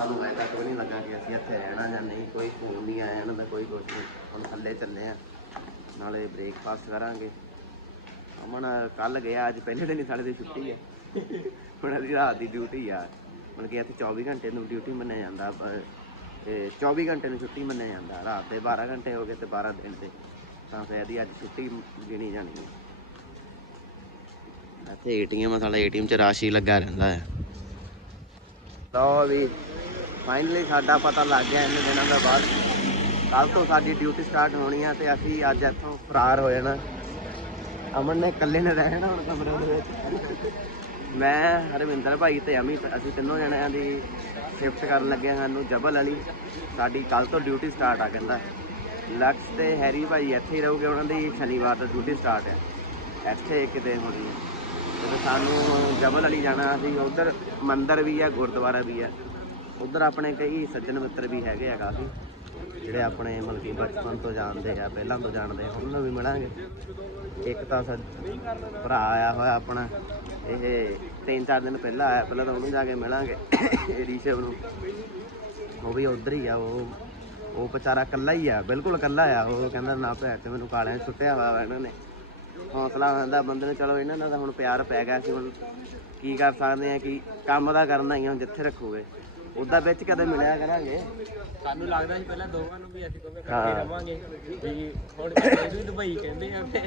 ਸਾਨੂੰ ਅਜੇ ਤੱਕ ਵੀ ਨਹੀਂ ਲੱਗਾ ਕਿ ਅਸੀਂ ਇੱਥੇ ਰਹਿਣਾ ਜਾਂ ਨਹੀਂ, ਕੋਈ ਫੋਨ ਨਹੀਂ ਆਇਆ ਇਹਨਾਂ ਦਾ, ਕੋਈ ਕੁਝ ਨਹੀਂ ਹੁਣ ਥੱਲੇ ਚੱਲੇ ਆ। ਨਾਲੇ ਬ੍ਰੇਕਫਾਸਟ ਕਰਾਂਗੇ। ਅਮਨ ਕੱਲ ਗਿਆ, ਅੱਜ ਪਹਿਲੇ ਦਿਨ ਹੀ ਸਾਡੇ ਦੀ ਛੁੱਟੀ ਹੈ ਹੁਣ ਅਸੀਂ ਰਾਤ ਦੀ ਡਿਊਟੀ ਆ। ਮਤਲਬ ਕਿ ਇੱਥੇ 24 ਘੰਟੇ ਨੂੰ ਡਿਊਟੀ ਮੰਨਿਆ ਜਾਂਦਾ ਤੇ 24 ਘੰਟੇ ਨੂੰ ਛੁੱਟੀ ਮੰਨਿਆ ਜਾਂਦਾ। ਰਾਤ ਦੇ 12 ਘੰਟੇ ਹੋ ਗਏ ਤੇ 12 ਦਿਨ ਤੇ। ਤਾਂ ਫਿਰ ਇਹਦੀ ਅੱਜ ਛੁੱਟੀ ਗਿਣੀ ਜਾਣੀ ਹੈ ਇੱਥੇ ਏਟੀਐਮ ਆ, ਸਾਡਾ ਏਟੀਐਮ 'ਚ ਰਾਸ਼ੀ ਲੱਗਾ ਰਹਿੰਦਾ ਹੈ ਲਓ ਵੀ ਫਾਈਨਲੀ ਸਾਡਾ ਪਤਾ ਲੱਗ ਗਿਆ ਇੰਨੇ ਦਿਨਾਂ ਦਾ ਬਾਅਦ। ਕੱਲ ਤੋਂ ਸਾਡੀ ਡਿਊਟੀ ਸਟਾਰਟ ਹੋਣੀ ਆ ਤੇ ਅਸੀਂ ਅੱਜ ਇੱਥੋਂ ਫਰਾਰ ਹੋ ਜਾਣਾ। ਅਮਨ ਨੇ ਇਕੱਲੇ ਨੇ ਰਹਿਣਾ ਹੁਣ ਕਮਰੇ ਦੇ ਵਿੱਚ। ਮੈਂ, ਹਰਵਿੰਦਰ ਭਾਈ ਤੇ ਅਮੀ ਅਸੀਂ ਤਿੰਨੋਂ ਜਣਿਆਂ ਦੀ ਸ਼ਿਫਟ ਕਰਨ ਲੱਗੇ ਹਾਂ ਸਾਨੂੰ ਜਬਲ ਅਲੀ ਸਾਡੀ ਕੱਲ ਤੋਂ ਡਿਊਟੀ ਸਟਾਰਟ ਆ ਕਹਿੰਦਾ। ਲਕਸ ਤੇ ਹੈਰੀ ਭਾਈ ਇੱਥੇ ਹੀ ਰਹੂਗੇ, ਉਹਨਾਂ ਦੀ ਸ਼ਨੀਵਾਰ ਤੋਂ ਡਿਊਟੀ ਸਟਾਰਟ ਹੈ ਇੱਥੇ ਕਿਤੇ ਹੋਣੀ ਹੈ ਤੇ ਸਾਨੂੰ ਜਬਲ ਅਲੀ ਜਾਣਾ, ਅਸੀਂ ਉਧਰ ਮੰਦਿਰ ਵੀ ਹੈ ਗੁਰਦੁਆਰਾ ਵੀ ਹੈ ਉਧਰ ਆਪਣੇ ਕਈ ਸੱਜਣ ਮਿੱਤਰ ਵੀ ਹੈਗੇ ਆ ਕਾਫੀ, ਜਿਹੜੇ ਆਪਣੇ ਮਤਲਬ ਕਿ ਬਚਪਨ ਤੋਂ ਜਾਣਦੇ ਆ, ਪਹਿਲਾਂ ਤੋਂ ਜਾਣਦੇ ਆ ਉਹਨਾਂ ਨੂੰ ਵੀ ਮਿਲਾਂਗੇ। ਇੱਕ ਤਾਂ ਸਾ ਭਰਾ ਆਇਆ ਹੋਇਆ ਆਪਣਾ, ਇਹ ਤਿੰਨ ਚਾਰ ਦਿਨ ਪਹਿਲਾਂ ਆਇਆ, ਪਹਿਲਾਂ ਤਾਂ ਉਹਨੂੰ ਜਾ ਕੇ ਮਿਲਾਂਗੇ ਰੀਸ਼ਵ ਨੂੰ। ਉਹ ਵੀ ਉਧਰ ਹੀ ਆ, ਉਹ ਉਹ ਵਿਚਾਰਾ ਇਕੱਲਾ ਹੀ ਆ, ਬਿਲਕੁਲ ਇਕੱਲਾ ਆ, ਉਹ ਕਹਿੰਦਾ ਨਾ ਭੈ ਤੇ ਮੈਨੂੰ ਕਾਲਿਆਂ 'ਚ ਸੁੱਟਿਆ ਹੋਇਆ ਵਾ ਇਹਨਾਂ ਨੇ। ਹੌਸਲਾ ਆਉਂਦਾ ਬੰਦੇ ਨੂੰ, ਚਲੋ ਇਹਨਾਂ ਦਾ ਤਾਂ ਹੁਣ ਪਿਆਰ ਪੈ ਗਿਆ ਸੀ, ਹੁਣ ਕੀ ਕਰ ਸਕਦੇ ਆ, ਕਿ ਕੰਮ ਦਾ ਕਰਨਾ ਹੀ ਆ, ਹੁਣ ਜਿੱਥੇ ਰੱਖੂਗੇ। ਉਹਦਾ ਵਿੱਚ ਕਦੇ ਮਿਲਿਆ ਕਰਾਂਗੇ। ਸਾਨੂੰ ਲੱਗਦਾ ਸੀ ਪਹਿਲਾਂ ਦੋਵਾਂ ਨੂੰ ਵੀ ਅਸੀਂ ਦੋਵੇਂ ਹਾਂ। ਇਕੱਠੇ ਰਵਾਂਗੇ ਵੀ ਹੁਣ ਇਹਨੂੰ ਵੀ ਦੁਬਈ ਕਹਿੰਦੇ ਆ। ਤੇ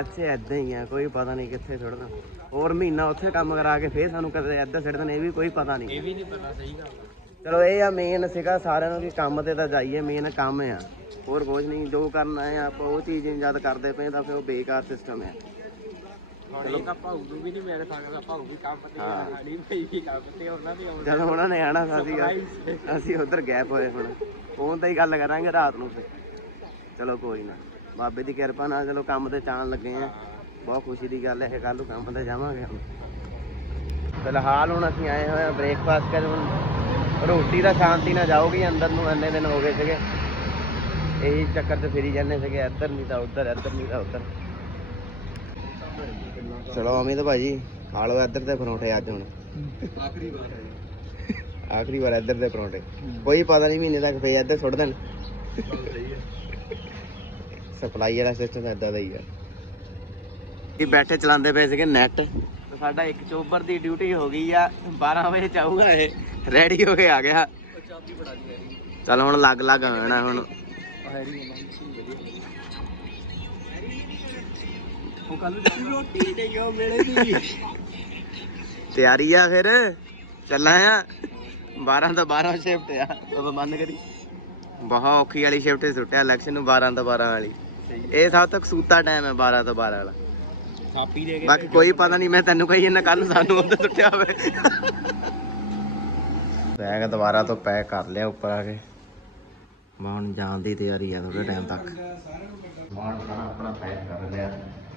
ਇੱਥੇ ਐਦਾਂ ਹੀ ਆ ਕੋਈ ਪਤਾ ਨਹੀਂ ਕਿੱਥੇ ਛੱਡਣਾ ਹੋਰ ਮਹੀਨਾ ਉੱਥੇ ਕੰਮ ਕਰਾ ਕੇ ਫੇਰ ਸਾਨੂੰ ਕਦੇ ਐਦਾਂ ਛੱਡ ਦੇਣ ਇਹ ਵੀ ਕੋਈ ਪਤਾ ਨਹੀਂ। ਇਹ ਵੀ ਨਹੀਂ ਪਤਾ ਸਹੀ ਗੱਲ ਆ। ਚਲੋ ਇਹ ਆ ਮੇਨ ਸੀਗਾ ਸਾਰਿਆਂ ਨੂੰ ਕਿ ਕੰਮ ਤੇ ਤਾਂ ਜਾਈਏ ਮੇਨ ਕੰਮ ਆ। ਹੋਰ ਕੁਝ ਨਹੀਂ ਜੋ ਕਰਨਾ ਹੈ ਆਪਾਂ ਉਹ ਚੀਜ਼ ਨੂੰ ਜਦ ਕਰਦੇ ਪਏ ਤਾਂ ਫਿਰ ਉਹ ਬੇਕਾਰ ਸਿਸਟਮ ਹੈ ਹੁਣ ਇਹ ਤਾਂ ਭਾਊ ਨੂੰ ਵੀ ਨਹੀਂ ਮਿਲ ਸਕਦਾ ਭਾਊ ਵੀ ਕੰਮ ਤੇ ਆ ਹਾਂ। ਸਾਡੀ ਭਾਈ ਵੀ ਕੰਮ ਤੇ ਆ, ਉਹਨਾਂ ਦੇ ਆਉਣਾ ਜਦੋਂ ਉਹਨਾਂ ਨੇ ਆਣਾ Surprise। ਅਸੀਂ ਉਧਰ ਗੈਪ ਹੋਏ ਹੁਣ। ਫੋਨ ਤੇ ਹੀ ਗੱਲ ਕਰਾਂਗੇ ਰਾਤ ਨੂੰ ਫਿਰ। ਚਲੋ ਕੋਈ ਨਾ ਬਾਬੇ ਦੀ ਕਿਰਪਾ ਨਾਲ ਚਲੋ ਕੰਮ ਤੇ ਚਾਣ ਲੱਗੇ ਆ। ਬਹੁਤ ਖੁਸ਼ੀ ਦੀ ਗੱਲ ਹੈ ਕੱਲ ਨੂੰ ਕੰਮ ਤੇ ਜਾਵਾਂਗੇ ਹੁਣ। ਫਿਲਹਾਲ ਹੁਣ ਅਸੀਂ ਆਏ ਹੋਏ ਆ ਬ੍ਰੇਕਫਾਸਟ ਕਰਨ। ਹੁਣ ਰੋਟੀ ਦਾ ਸ਼ਾਂਤੀ ਨਾਲ ਜਾਊਗੀ ਅੰਦਰ ਨੂੰ ਇੰਨੇ ਦਿਨ ਹੋ ਗਏ ਸੀਗੇ। ਇਹੀ ਚੱਕਰ 'ਚ ਫਿਰੀ ਜਾਂਦੇ ਸੀਗੇ ਇੱਧਰ ਨਹੀਂ ਤਾਂ ਉੱਧਰ ਇੱਧਰ ਨਹੀਂ ਤਾਂ ਉੱਧਰ। ਚਲੋ ਅਮਿਤ ਭਾਜੀ ਖਾ ਲਓ ਇੱਧਰ ਦੇ ਪਰੌਂਠੇ ਅੱਜ ਹੁਣ। ਆਖਰੀ ਵਾਰ ਹੈ ਆਖਰੀ ਵਾਰ ਇੱਧਰ ਦੇ ਪਰੌਂਠੇ। ਕੋਈ ਪਤਾ ਨਹੀਂ ਮਹੀਨੇ ਤੱਕ ਫੇਰ ਇੱਧਰ ਸੁੱਟ ਦੇਣ। ਸਪਲਾਈ ਵਾਲਾ ਸਿਸਟਮ ਇਦਾਂ ਦਾ ਹੀ ਆ। ਇਹ ਬੈਠੇ ਚਲਾਉਂਦੇ ਪਏ ਸੀਗੇ ਨੈਟ ਸਾਡਾ ਇੱਕ ਚੋਬਰ ਦੀ ਡਿਊਟੀ ਹੋ ਗਈ ਆ 12 ਵਜੇ ਚਾਹੂਗਾ ਇਹ। ਰੈਡੀ ਹੋ ਕੇ ਆ ਗਿਆ। ਚਲ ਹੁਣ ਲੱਗ ਲੱਗ ਆਣਾ ਹੁਣ। ਉਹ ਕੱਲ ਰੋਟੀ ਨਹੀਂ ਉਹ ਮਿਲੇ ਦੀ ਤਿਆਰੀ ਆ ਫਿਰ। ਚੱਲਾਂ ਆ। 12 ਤੋਂ 12 ਸ਼ਿਫਟ ਆ। ਉਹ ਬੰਦ ਕਰੀ। ਬਹੁਤ ਔਖੀ ਵਾਲੀ ਸ਼ਿਫਟ ਸੁੱਟਿਆ ਇਲੈਕਸ਼ਨ ਨੂੰ 12 ਤੋਂ 12 ਵਾਲੀ। ਇਹ ਸਭ ਤੋਂ ਸੂਤਾ ਟਾਈਮ ਹੈ 12 ਤੋਂ 12 ਵਾਲਾ। ਥਾਪੀ ਦੇ ਕੇ ਬਾਕੀ ਕੋਈ ਪਤਾ ਨਹੀਂ ਮੈਂ ਤੈਨੂੰ ਕਹੀ ਇਹਨਾਂ ਕੱਲ ਨੂੰ ਸਾਨੂੰ ਉੱਧਰ ਸੁੱਟਿਆ ਹੋਵੇ। ਬੈਗ ਦੁਬਾਰਾ ਤੋਂ ਪੈਕ ਕਰ ਲਿਆ ਉੱਪਰ ਆ ਕੇ। ਮੈਂ ਹੁਣ ਜਾਣ ਦੀ ਤਿਆਰੀ ਆ ਥੋੜੇ ਟਾਈਮ ਤੱਕ। ਮਾਨ ਆਪਣਾ ਪੈਕ ਕਰ ਲਿਆ। ਤੇ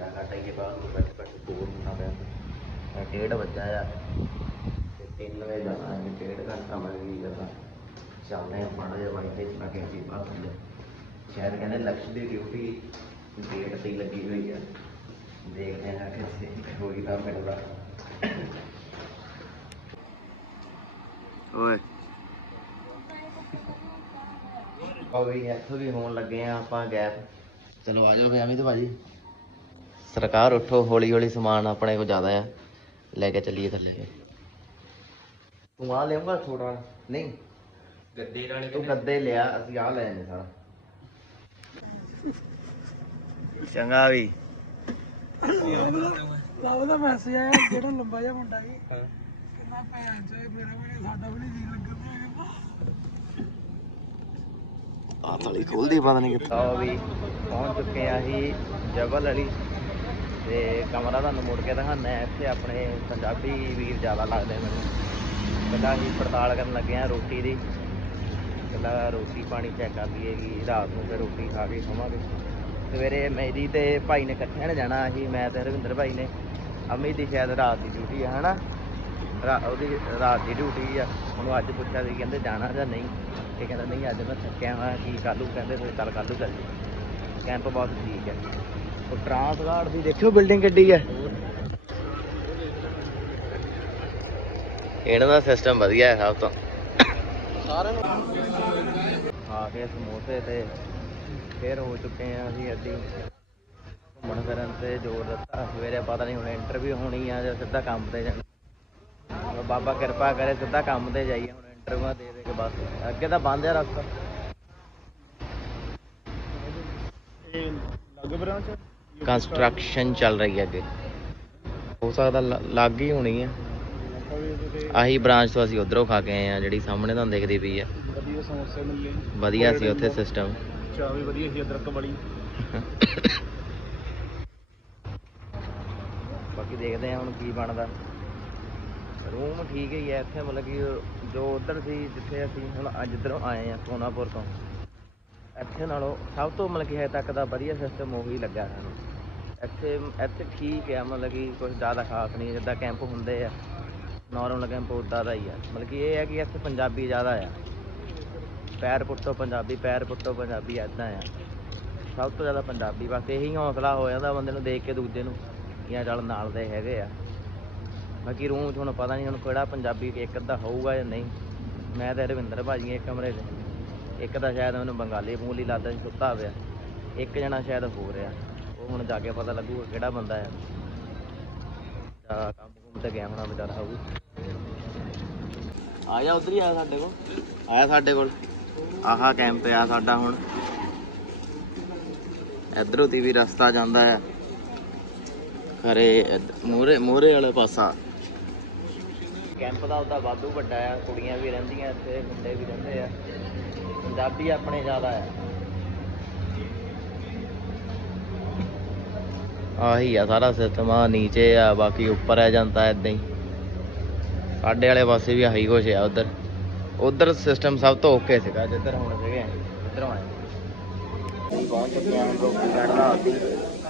ਹੁਣ ਥੋੜਾ ਜਿਹਾ ਗੇੜਾ ਕੱਟ ਆਈਏ ਬਾਹਰ ਨੂੰ ਬੈਠ ਬੈਠ ਬੋਰ ਹੋਣਾ ਪਿਆ ਤਾਂ ਡੇਢ ਵੱਜਾ ਆ। ਤੇ 3 ਵਜੇ ਜਾਣਾ ਹੈ ਡੇਢ ਘੰਟਾ ਮੈਂ ਵੀ ਜਾਂਦਾ ਚੱਲਦੇ ਆ ਮਾੜਾ ਜਿਹਾ ਸ਼ਾਇਦ ਕਹਿੰਦੇ ਲਕਸ਼ ਦੀ ਡਿਊਟੀ ਡੇਟ ਤੇ ਲੱਗੀ ਹੋਈ ਆ। ਦੇਖਦੇ ਹਾਂ ਕਿ ਹੋਈ ਤਾਂ ਮਿਲਦਾ ਓਏ। ਉਹ ਵੀ ਇੱਥੋਂ ਵੀ ਹੋਣ ਲੱਗੇ ਆ ਆਪਾਂ ਗੈਪ। ਚਲੋ ਆ ਜਾਓ ਫੇ ਅਮਿਤ ਭਾਜੀ। ਸਰਕਾਰ ਉੱਠੋ ਹੌਲੀ ਹੌਲੀ ਸਮਾਨ ਆਪਣੇ ਕੋਲ ਜ਼ਿਆਦਾ ਆ। ਲੈ ਕੇ ਚੱਲੀਏ ਥੱਲੇ। ਤੂੰ ਆ ਲਿਆਉਂਗਾ ਥੋੜਾ ਨਹੀਂ? ਗੱਦੇ ਨਾਲੇ ਤੂੰ ਗੱਦੇ ਲਿਆ ਅਸੀਂ ਆ ਲੈ ਜਾਂਦੇ ਸਾਰਾ। ਚੰਗਾ ਵੀ। ਲਾਭ ਦਾ ਮੈਸੇਜ ਆਇਆ ਜਿਹੜਾ ਲੰਬਾ ਜਿਹਾ ਮੁੰਡਾ ਸੀ। ਕਹਿੰਦਾ ਭੈਣ ਚੋ ਇਹ ਮੇਰਾ ਵੀ ਸਾਡਾ ਵੀ ਨਹੀਂ ਜੀ ਲੱਗਾ ਆ ਥਾਲੀ ਖੋਲਦੀ ਪਤਾ ਨਹੀਂ ਕਿੱਥੇ। ਆ ਵੀ ਪਹੁੰਚ ਚੁੱਕੇ ਆ ਅਸੀਂ ਜਬਲ ਵਾਲੀ। ਤੇ ਕਮਰਾ ਤੁਹਾਨੂੰ ਮੁੜ ਕੇ ਦਿਖਾਣਾ ਇੱਥੇ ਆਪਣੇ ਪੰਜਾਬੀ ਵੀਰ ਜ਼ਿਆਦਾ ਲੱਗਦੇ ਮੈਨੂੰ। ਪਹਿਲਾਂ ਅਸੀਂ ਪੜਤਾਲ ਕਰਨ ਲੱਗੇ ਆ ਰੋਟੀ ਦੀ। ਪਹਿਲਾਂ ਰੋਟੀ ਪਾਣੀ ਚੈੱਕ ਕਰ ਲਈਏ ਕਿ ਰਾਤ ਨੂੰ ਫਿਰ ਰੋਟੀ ਖਾ ਕੇ ਸੋਵਾਂਗੇ। ਸਵੇਰੇ ਮੇਰੀ ਤੇ ਭਾਈ ਨੇ ਇਕੱਠਿਆਂ ਨੇ ਜਾਣਾ, ਅਸੀਂ, ਮੈਂ ਤੇ ਰਵਿੰਦਰ ਭਾਈ ਨੇ। ਅਮੀ ਦੀ ਸ਼ਾਇਦ ਰਾਤ ਦੀ ਡਿਊਟੀ ਆ, ਹਨਾ? ਰਾ- ਉਹਦੀ ਰਾਤ ਦੀ ਡਿਊਟੀ ਆ। ਉਹਨੂੰ ਅੱਜ ਪੁੱਛਿਆ ਸੀ, ਕਹਿੰਦੇ ਜਾਣਾ ਜਾਂ ਨਹੀਂ? ਇਹ ਕਹਿੰਦਾ, ਨਹੀਂ, ਅੱਜ ਮੈਂ ਥੱਕਿਆ ਹਾਂ ਕੀ ਕੱਲੂ ਕਹਿੰਦੇ, ਫਿਰ ਕੱਲ ਕੱਲੂ ਚੱਲ ਜੀ ਕੈਂਪ ਬਹੁਤ ਠੀਕ ਹੈ। ਟਰਾਂਸਗਾਰਡ ਦੀ ਦੇਖਿਓ ਬਿਲਡਿੰਗ ਕਿੱਡੀ ਹੈ। ਇਹਨਾਂ ਦਾ ਸਿਸਟਮ ਵਧੀਆ ਹੈ ਸਭ ਤੋਂ। ਸਾਰਿਆਂ ਨੂੰ ਆ ਕੇ ਸਮੋਸੇ ਤੇ ਫੇਰ ਹੋ ਚੁੱਕੇ ਆ ਅਸੀਂ ਅੱਡੀ। ਘੁੰਮਣ ਫਿਰਨ ਤੇ ਜ਼ੋਰ ਦਿੱਤਾ। ਸਵੇਰੇ ਪਤਾ ਨਹੀਂ ਹੁਣ ਇੰਟਰਵਿਊ ਹੋਣੀ ਆ ਜਾਂ ਸਿੱਧਾ ਕੰਮ ਤੇ ਜਾਣਾ। ਬਾਬਾ ਕਿਰਪਾ ਕਰੇ ਸਿੱਧਾ ਕੰਮ ਤੇ ਜਾਈਏ ਹੁਣ ਇੰਟਰਵਿਊ ਦੇ ਦੇ ਕੇ ਬਸ। ਅੱਗੇ ਤਾਂ ਬੰਦ ਆ ਰਸਤਾ। ਇਹ ਲੱਗ ਬ੍ਰਾਂਚ ਕੰਸਟਰਕਸ਼ਨ ਚੱਲ ਰਹੀ ਹੈ ਅੱਗੇ। ਹੋ ਸਕਦਾ ਲੱਗ ਹੀ ਹੋਣੀ ਆ। ਆਹੀ ਬ੍ਰਾਂਚ ਤੋਂ ਅਸੀਂ ਉਧਰੋਂ ਖਾ ਕੇ ਆਏ ਆ ਜਿਹੜੀ ਸਾਹਮਣੇ ਤੁਹਾਨੂੰ ਦਿਖਦੀ ਪਈ ਆ। ਵਧੀਆ ਸਮੋਸੇ ਮਿਲੇ। ਵਧੀਆ ਸੀ ਉੱਥੇ ਸਿਸਟਮ ਚਾਹ ਵੀ ਵਧੀਆ ਸੀ ਅਦਰਕ ਵਾਲੀ। ਬਾਕੀ ਦੇਖਦੇ ਆ ਹੁਣ ਕੀ ਬਣਦਾ। ਰੂਮ ਠੀਕ ਹੀ ਹੈ ਇੱਥੇ ਮਤਲਬ ਕਿ ਜੋ ਉਧਰ ਸੀ ਜਿੱਥੇ ਅਸੀਂ ਹੁਣ ਅੱਜ ਇੱਧਰੋਂ ਆਏ ਆ ਸੋਨਾਪੁਰ ਤੋਂ। ਇੱਥੇ ਨਾਲੋਂ ਸਭ ਤੋਂ ਮਤਲਬ ਕਿ ਹਜੇ ਤੱਕ ਦਾ ਵਧੀਆ ਸਿਸਟਮ ਉਹੀ ਲੱਗਾ ਸਾਨੂੰ। ਇੱਥੇ ਇੱਥੇ ਠੀਕ ਆ, ਮਤਲਬ ਕਿ ਕੁਝ ਜ਼ਿਆਦਾ ਖਾਸ ਨਹੀਂ ਜਿੱਦਾਂ ਕੈਂਪ ਹੁੰਦੇ ਆ। ਨਾਰਮਲ ਕੈਂਪ ਉੱਦਾਂ ਦਾ ਹੀ ਆ। ਮਤਲਬ ਕਿ ਇਹ ਹੈ ਕਿ ਇੱਥੇ ਪੰਜਾਬੀ ਜ਼ਿਆਦਾ ਆ। ਪੈਰ ਪੁੱਟੋ ਪੰਜਾਬੀ, ਪੈਰ ਪੁੱਟੋ ਪੰਜਾਬੀ ਐਦਾਂ ਆ। ਸਭ ਤੋਂ ਜ਼ਿਆਦਾ ਪੰਜਾਬੀ। ਬਸ ਇਹੀ ਹੌਸਲਾ ਹੋ ਜਾਂਦਾ ਬੰਦੇ ਨੂੰ ਦੇਖ ਕੇ ਦੂਜੇ ਨੂੰ ਜਾਂ ਚੱਲ ਨਾਲ ਦੇ ਹੈਗੇ ਆ। ਬਾਕੀ ਰੂਮ 'ਚ ਹੁਣ ਪਤਾ ਨਹੀਂ ਹੁਣ ਕਿਹੜਾ ਪੰਜਾਬੀ ਇੱਕ ਅੱਧਾ ਹੋਊਗਾ ਜਾਂ ਨਹੀਂ। ਮੈਂ ਤਾਂ ਰਵਿੰਦਰ ਭਾਜੀ ਇੱਕ ਕਮਰੇ 'ਚ। ਇੱਕ ਤਾਂ ਸ਼ਾਇਦ ਉਹਨੂੰ ਬੰਗਾਲੀ ਮੂਲੀ ਲੱਗਦਾ ਸੁੱਤਾ ਪਿਆ। ਇੱਕ ਜਣਾ ਸ਼ਾਇਦ ਹੋ ਰਿਹਾ ਉਹ ਹੁਣ ਜਾ ਕੇ ਪਤਾ ਲੱਗੂਗਾ ਕਿਹੜਾ ਬੰਦਾ ਆ ਤਾਂ ਕੰਮ ਕੁੰਮ ਤੇ ਗਿਆ ਹੋਣਾ ਵਿਚਾਰਾ ਹੋਊ ਆ ਜਾ ਉਧਰ ਹੀ ਆ ਸਾਡੇ ਕੋਲ। ਆਇਆ ਸਾਡੇ ਕੋਲ। ਆਹਾ ਕੈਂਪ ਆ ਸਾਡਾ ਹੁਣ। ਇਧਰੋਂ ਦੀ ਵੀ ਰਸਤਾ ਜਾਂਦਾ ਹੈ। ਖਰੇ ਮੂਰੇ ਮੂਰੇ ਵਾਲੇ ਪਾਸਾ। ਕੈਂਪ ਦਾ ਉਹਦਾ ਵਾਧੂ ਵੱਡਾ ਆ ਕੁੜੀਆਂ ਵੀ ਰਹਿੰਦੀਆਂ ਇੱਥੇ ਮੁੰਡੇ ਵੀ ਰਹਿੰਦੇ ਆ। ਪੰਜਾਬੀ ਆਪਣੇ ਜ਼ਿਆਦਾ ਆ ਆਹੀ ਆ, ਸਾਰਾ ਸਿਸਟਮ ਆ, ਨੀਚੇ ਆ, ਬਾਕੀ ਉੱਪਰ ਆ ਜਾਂਦਾ ਏਦਾਂ ਹੀ। ਸਾਡੇ ਵਾਲੇ ਪਾਸੇ ਵੀ ਆਹੀ ਕੁਛ ਆ ਉਧਰ। ਉਧਰ ਸਿਸਟਮ ਸਭ ਤੋਂ ਓਕੇ ਸੀਗਾ, ਜਿੱਧਰ ਹੁਣ ਸੀਗੇ, ਇੱਧਰੋਂ ਆਏ। ਅਸੀਂ ਪਹੁੰਚ ਚੁੱਕੇ ਹਾਂ ਰੋਟੀ ਕੱਢਦਾ ਅੱਧੀ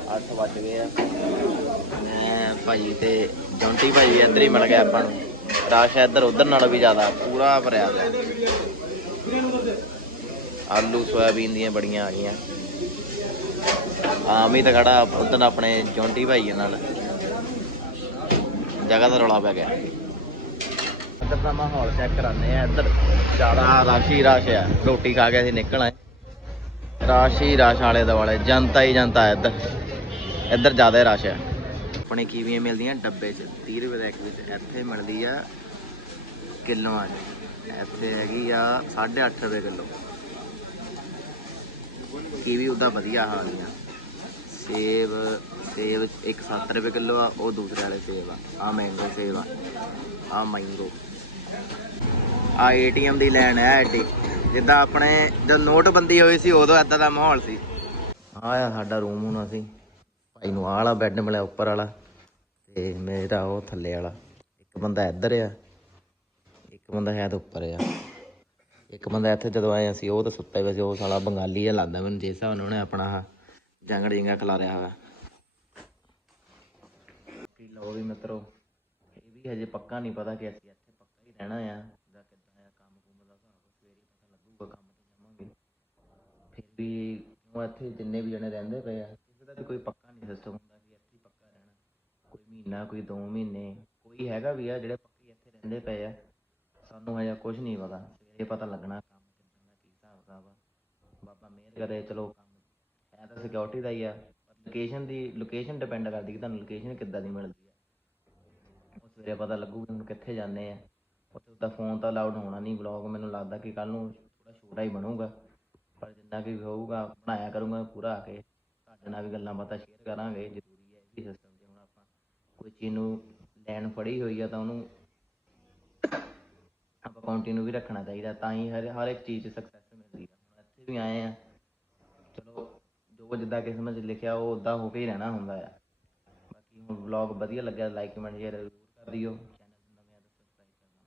8 ਵੱਜ ਗਏ ਆ। ਮੈਂ ਭਾਜੀ ਤੇ ਜੌਂਟੀ ਭਾਜੀ ਇੱਧਰ ਹੀ ਮਿਲ ਗਿਆ ਆਪਾਂ ਨੂੰ। ਰਾਸ਼ ਇੱਧਰ, ਉਧਰ ਨਾਲੋਂ ਵੀ ਜ਼ਿਆਦਾ, ਪੂਰਾ ਭਰਿਆ ਪਿਆ। ਆਲੂ, ਸੋਇਆਬੀਨ ਦੀਆਂ ਬੜੀਆਂ ਆ ਗਈਆਂ। ਆਮ ਤਾਂ ਖੜਾ ਉਧਰ ਆਪਣੇ ਜੌਂਟੀ ਭਾਈ ਨਾਲ। ਜਗ੍ਹਾ ਦਾ ਰੌਲਾ ਪੈ ਗਿਆ। ਇੱਧਰ ਦਾ ਮਾਹੌਲ ਚੈੱਕ ਕਰਾਨੇ ਆ ਇੱਧਰ ਜ਼ਿਆਦਾ ਰਾਸ਼ੀ ਰਾਸ਼ ਆ। ਰੋਟੀ ਖਾ ਕੇ ਅਸੀਂ ਨਿਕਲ ਆਏ ਰਾਸ਼ੀ ਰਾਸ਼ ਵਾਲੇ ਦੁਆਲੇ ਜਨਤਾ ਹੀ ਜਨਤਾ ਹੈ ਇੱਧਰ। ਇੱਧਰ ਜ਼ਿਆਦਾ ਰਸ਼ ਹੈ ਆਪਣੇ ਕੀਵੀਆਂ ਮਿਲਦੀਆਂ ਡੱਬੇ 'ਚ 30 ਰੁਪਏ ਦਾ ਇੱਕ ਵਿੱਚ ਇੱਥੇ ਮਿਲਦੀ ਆ ਕਿਲੋਆਂ 'ਚ ਇੱਥੇ ਹੈਗੀ ਆ 8.5 ਰੁਪਏ ਕਿਲੋ। ਕੀਵੀ ਉਹਦਾ ਵਧੀਆ ਹਾਲ ਆ। ਸੇਬ ਸੇਬ ਇੱਕ 7 ਰੁਪਏ ਕਿਲੋ ਆ, ਉਹ ਦੂਸਰੇ ਵਾਲੇ ਸੇਬ ਆ। ਆ ਮੈਂਗੋ ਸੇਬ ਆ ਆ ਮੈਂਗੋ ਆ ਏਟੀਐਮ ਦੀ ਲਾਈਨ ਹੈ ਐਡੀ ਜਿੱਦਾਂ ਆਪਣੇ ਜਦ ਨੋਟਬੰਦੀ ਹੋਈ ਸੀ, ਉਦੋਂ ਐਦਾਂ ਦਾ ਮਾਹੌਲ ਸੀ। ਆ ਆ ਸਾਡਾ ਰੂਮ ਹੁਣ ਅਸੀਂ। ਭਾਈ ਨੂੰ ਆਹ ਵਾਲਾ ਬੈੱਡ ਮਿਲਿਆ ਉੱਪਰ ਵਾਲਾ ਤੇ ਮੇਰਾ ਉਹ ਥੱਲੇ ਵਾਲਾ। ਇੱਕ ਬੰਦਾ ਇੱਧਰ ਆ, ਇੱਕ ਬੰਦਾ ਸ਼ਾਇਦ ਉੱਪਰ ਆ। ਇੱਕ ਬੰਦਾ ਇੱਥੇ ਜਦੋਂ ਆਏ ਅਸੀਂ, ਉਹ ਤਾਂ ਸੁੱਤਾ ਪਿਆ ਸੀ, ਉਹ ਸਾਲਾ ਬੰਗਾਲੀ ਜਿਹਾ ਲੱਗਦਾ ਮੈਨੂੰ, ਜਿਸ ਹਿਸਾਬ ਨਾਲ ਉਹਨੇ ਆਪਣਾ ਆਹ ਜੰਗੜ ਜਿੰਗਾ ਖਿਲਾਰਿਆ ਹੋਇਆ ਕੀ ਲਓ ਵੀ ਮਿੱਤਰੋ, ਇਹ ਵੀ ਹਜੇ ਪੱਕਾ ਨਹੀਂ ਪਤਾ ਕਿ ਅਸੀਂ ਇੱਥੇ ਪੱਕਾ ਹੀ ਰਹਿਣਾ ਆ, ਜਾਂ ਕਿੱਦਾਂ ਆ, ਕੰਮ ਕੁੰਮ ਦਾ ਹਿਸਾਬ ਸਵੇਰੇ ਪਤਾ ਲੱਗੂਗਾ ਕੰਮ ਤੇ ਜਾਵਾਂਗੇ। ਫਿਰ ਵੀ ਕਿਉਂ ਇੱਥੇ ਜਿੰਨੇ ਵੀ ਜਣੇ ਰਹਿੰਦੇ ਪਏ ਆ, ਕਿਸੇ ਦਾ ਵੀ ਕੋਈ ਪੱਕਾ ਨਹੀਂ ਸਿਸਟਮ ਹੁੰਦਾ ਕਿ ਇੱਥੇ ਪੱਕਾ ਰਹਿਣਾ। ਕੋਈ ਮਹੀਨਾ, ਕੋਈ 2 ਮਹੀਨੇ, ਕੋਈ ਹੈਗਾ ਵੀ ਆ ਜਿਹੜੇ ਪੱਕੇ ਇੱਥੇ ਰਹਿੰਦੇ ਪਏ ਆ, ਸਾਨੂੰ ਹਜੇ ਕੁਝ ਨਹੀਂ ਪਤਾ। ਸਵੇਰੇ ਪਤਾ ਲੱਗਣਾ ਕੰਮ ਕਿੱਦਾਂ ਦਾ, ਕੀ ਹਿਸਾਬ ਕਿਤਾਬ ਆ। ਬਾਬਾ ਮਿਹਰ ਕਰੇ, ਚਲੋ ਕੰਮ ਹੈ ਤਾਂ ਸਿਕਿਉਰਿਟੀ ਦਾ ਹੀ ਆ। ਲੋਕੇਸ਼ਨ ਦੀ ਲੋਕੇਸ਼ਨ ਡਿਪੈਂਡ ਕਰਦੀ ਕਿ ਤੁਹਾਨੂੰ ਲੋਕੇਸ਼ਨ ਕਿੱਦਾਂ ਦੀ ਮਿਲਦੀ ਆ। ਉਹ ਸਵੇਰੇ ਪਤਾ ਲੱਗੂਗਾ ਹੁਣ ਕਿੱਥੇ ਜਾਂਦੇ ਆ। ਉੱਥੇ ਫੋਨ ਤਾਂ ਅਲਾਉਡ ਹੋਣਾ ਨਹੀਂ ਵਲੌਗ ਮੈਨੂੰ ਲੱਗਦਾ ਕਿ ਕੱਲ ਨੂੰ ਥੋੜਾ ਛੋਟਾ ਹੀ ਬਣੂਗਾ। ਪਰ ਜਿੰਨਾ ਕਿ ਹੋਊਗਾ, ਬਣਾਇਆ ਕਰੂੰਗਾ ਪੂਰਾ ਆ ਕੇ। ਤੁਹਾਡੇ ਨਾਲ ਵੀ ਗੱਲਾਂ ਬਾਤਾਂ ਸ਼ੇਅਰ ਕਰਾਂਗੇ, ਜ਼ਰੂਰੀ ਹੈ ਇਹ ਸਿਸਟਮ ਜੇ ਹੁਣ ਆਪਾਂ। ਕੋਈ ਚੀਜ਼ ਨੂੰ ਲੈਣ ਫੜੀ ਹੋਈ ਆ ਤਾਂ ਉਹਨੂੰ ਕੰਟੀਨਿਊ ਵੀ ਰੱਖਣਾ ਚਾਹੀਦਾ, ਤਾਂ ਹੀ ਹਰ ਹਰ ਇੱਕ ਚੀਜ਼ 'ਚ ਸਕਸੈਸ ਮਿਲਦੀ ਆ। ਹੁਣ ਇੱਥੇ ਵੀ ਆਏ ਆ। ਚਲੋ, ਜੋ ਜਿੱਦਾਂ ਕਿਸਮਤ 'ਚ ਲਿਖਿਆ, ਉਹ ਉਦਾਂ ਹੋ ਕੇ ਹੀ ਰਹਿਣਾ ਹੁੰਦਾ ਆ। ਬਾਕੀ ਹੁਣ ਵਲੌਗ ਵਧੀਆ ਲੱਗਿਆ ਲਾਈਕ ਕਮੈਂਟ ਸ਼ੇਅਰ ਜ਼ਰੂਰ ਕਰ ਦਿਓ। ਚੈਨਲ ਨਵੇਂ ਆ ਤਾਂ ਸਬਸਕ੍ਰਾਈਬ ਕਰਨਾ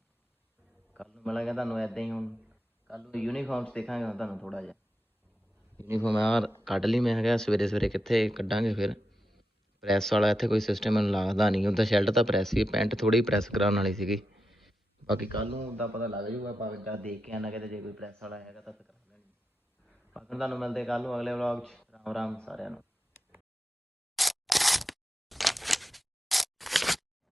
ਕੱਲ ਨੂੰ ਮਿਲਾਂਗੇ ਤੁਹਾਨੂੰ ਐਦਾਂ ਹੀ ਹੁਣ। ਕੱਲ ਨੂੰ ਯੂਨੀਫਾਰਮ ਦੇਖਾਂਗੇ ਹੁਣ ਤੁਹਾਨੂੰ ਥੋੜਾ ਜਿਹਾ। ਯੂਨੀਫਾਰਮ ਆ, ਕੱਢ ਲਈ ਮੈਂ ਹੈਗਾ ਸਵੇਰੇ ਸਵੇਰੇ ਕਿੱਥੇ ਕੱਢਾਂਗੇ ਫਿਰ? ਪ੍ਰੈਸ ਵਾਲਾ ਇੱਥੇ ਕੋਈ ਸਿਸਟਮ ਮੈਨੂੰ ਲੱਗਦਾ ਨਹੀਂ। ਉਹਦਾ ਸ਼ਰਟ ਤਾਂ ਪ੍ਰੈਸ ਸੀ ਪੈਂਟ ਥੋੜੀ ਪ੍ਰੈਸ ਕਰਾਉਣ ਵਾਲੀ ਸੀਗੀ। ਬਾਕੀ ਕੱਲ ਨੂੰ ਉਹਦਾ ਪਤਾ ਲੱਗ ਜਾਊਗਾ ਆਪਾਂ ਜਦ ਦੇਖ ਕੇ ਆਣਾ ਕਿਤੇ ਜੇ ਕੋਈ ਪ੍ਰੈਸ ਵਾਲਾ ਹੈਗਾ ਤਾਂ ਕਰਾ ਲੈਣੀ ਬਾਕੀ ਤੁਹਾਨੂੰ ਮਿਲਦੇ ਕੱਲ ਨੂੰ ਅਗਲੇ ਵਲੌਗ 'ਚ। ਰਾਮ ਰਾਮ ਸਾਰਿਆਂ ਨੂੰ।